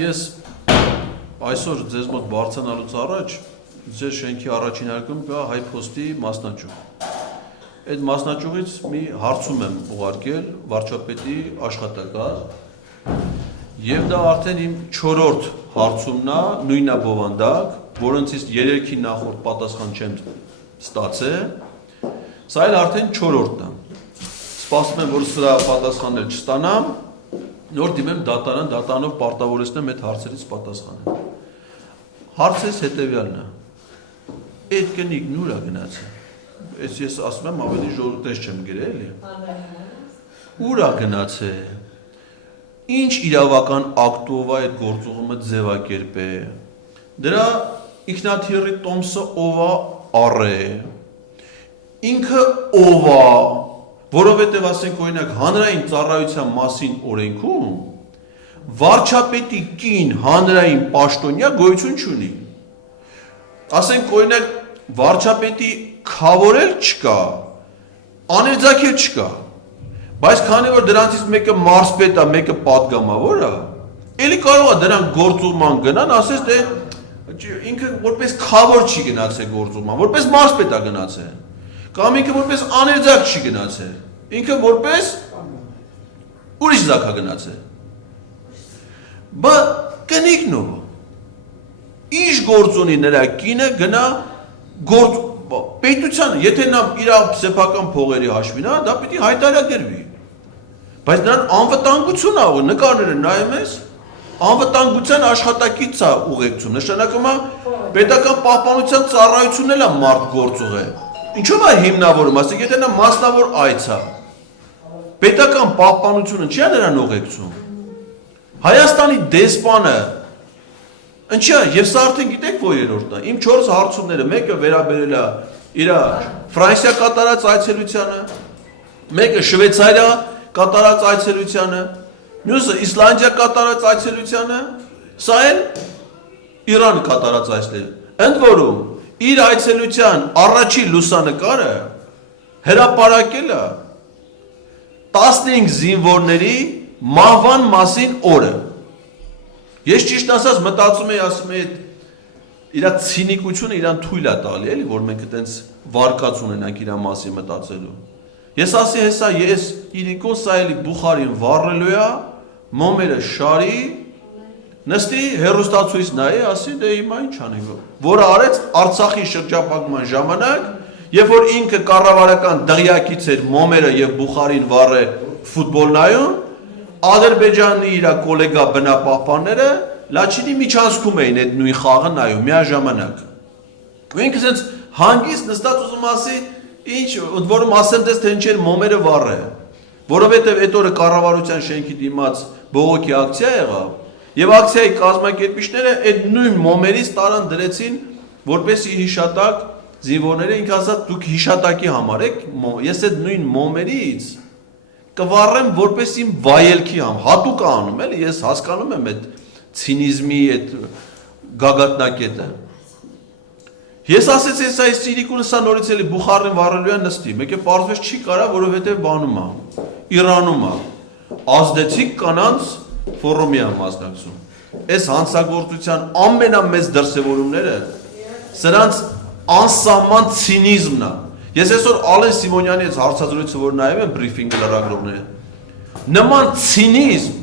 Ես այսօր ձեզ մոտ բարձրանալուց առաջ ձեր շենքի առաջին հարկում կա հայփոստի մասնաճյուղ։ Այդ մասնաճյուղից մի հարցում եմ ուղարկել վարչապետի աշխատակար եւ դա արդեն իմ 4-րդ հարցումն է, նույնա բովանդակ, որոնցից 3-ի նախորդ պատասխան չեմ ստացել։ Սա էլ արդեն 4-րդն է։ Սպասում եմ, որ սրա պատասխաններ չստանամ։ Նոր դիմեմ դատարանով պարտավորեցնեմ այդ հարցերից պատասխանը։ Հարցերից հետևյալն է։ Այդ կնիկն ուր է գնացել։ Ես ասում եմ ավելի ժողովրդես չեմ գրել, էլի։ Ուր է գնացել։ Ինչ իրավական ակտով է այդ գործողումը ձևակերպել։ Դրա ինքնաթիռի տոմսը ով է առել։ Ինքը ով է։ Որովհետև ասենք օրինակ հանրային ծառայության մասին օրենքում վարչապետի կին հանրային պաշտոնյա գոյություն չունի։ Ասենք օրինակ վարչապետի քավոր էլ չկա, աներձակ էլ չկա։ Բայց քանի որ դրանցից մեկը մարզպետ է, մեկը պատգամավոր է, էլի կարող է դրանք գործուղման գնան, ասես դե ինքը որպես քավոր չի գնացել գործուղման, որպես մարզպետ է գնացել։ Կամ ինքը որպես աներձակ չի գնացել, ինքը որպես ուրիշ ձակ է գնացել։ Բա կնիկն ով է։ Ինչ գործ ունի նրա կինը գնա պետությանը, եթե նա իր սեփական փողերի հաշվին է, դա պիտի հայտարարագրվի։ Բայց նրան անվտանգություն է ուղղ, նկարները նայում ես, անվտանգության աշխատակից է ուղեկցում, նշանակում է պետական պահպանության ծառայությունն էլ է մարդ գործուղել։ Ինչու՞ է հիմնավորում, ասեք, եթե նա մասնավոր այց է, պետական պահպանությունը չի է նրան ուղեկցում։ Հայաստանի դեսպանը, ինչի է, եւ սա արդեն գիտեք որ երրորդն է, իմ 4 հարցումները, մեկը վերաբերել է իր Ֆրանսիա կատարած այցելությանը, մեկը Շվեյցարիա կատարած այցելությանը, մյուսը Իսլանդիա կատարած այցելությանը, սա էլ Իրան կատարած այցելությունը։ Ընդ որում իր այցելության առաջին լուսանկարը հրապարակել է 15 զինվորների մահվան մասին օրը։ Ես ճիշտ ասած մտածում եի, ասում եի, իր ցինիկությունը իրան թույլ է տալի, էլի, որ մենք այտենց վարկած ունենանք իր մասին մտածելու։ Ես ասի, հեսա ես իրիկոն սա էլի Բուխարին վառելու է, մոմերը շարի, նստի հերոստացույց նայի, ասի դե հիմա ինչ անենք, որը արեց Արցախի շրջափակման ժամանակ, երբ որ ինքը կառավարական դղյակից էր մոմերը եւ Բուխարին վառե ֆուտբոլ նայում, Ադրբեջանի իր գոլեգա բնապահպանները Լաչինի միջանցքում էին այդ նույն խաղը նայում միաժամանակ։ Ու ինքը ասեց հանգիստ նստած ուզում ասի, ինչ, ընդ որում ասեմ դες թե ինչ էր մոմերը վառե, որովհետեւ այդ օրը կառավարության շենքի դիմաց բողոքի ակցիա եղավ։ Եվ ակցիայի կազմակերպիչները այդ նույն մոմերից տարան դրեցին որպեսի հիշատակ զինվորները, ինքը ասաց դուք հիշատակի համար եք, ես այդ նույն մոմերից կվառեմ որպես իմ վայելքի համ, հատուկ անում էլի, ես հասկանում եմ այդ ցինիզմի այդ գագաթնակետը։ Ես ասեցի սա այս ցինիկունը սա նորից էլի Բուխարին վառելու է նստի, մեկը պարզվեց չի կարա, որովհետև բանում է, Իրանում է, ազդեցիկ կանանց ֆորումի է մասնակցում։ Այս հանցագործության ամենամեծ դրսևորումները սրանց անսահման ցինիզմն է։ Ես այսօր Ալեն Սիմոնյանի այս հարցազրույցը որ նայում եմ բրիֆինգ լրագրողները, նման ցինիզմ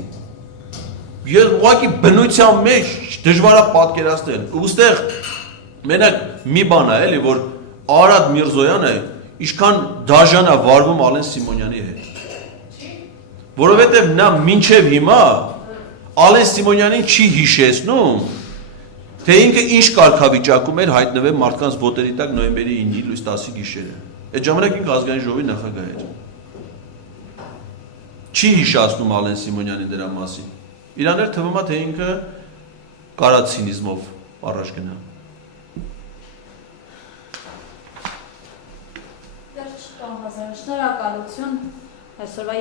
ես ուղղակի բնության մեջ դժվար է պատկերացնել։ Ուստեղ մենակ մի բան է էլի, որ Արադ Միրզոյանը ինչքան դաժան է վարվում Ալեն Սիմոնյանի հետ։ Որովհետև նա մինչև հիմա Ալեն Սիմոնյանին չի հիշեցնում, թե ինքը ինչ կարգավիճակում էր հայտնվել մարդկանց ոտերի տակ նոյեմբերի 9-ի լույս 10-ի գիշերը։ Այդ ժամանակ ինքը ազգային ժողովի նախագահ էր։ Չի հիշացնում Ալեն Սիմոնյանին դրա մասին։ Իրան էր թվում է, թե ինքը կարա ցինիզմով առաջ գնա։ Շնորհակալություն այսօրվա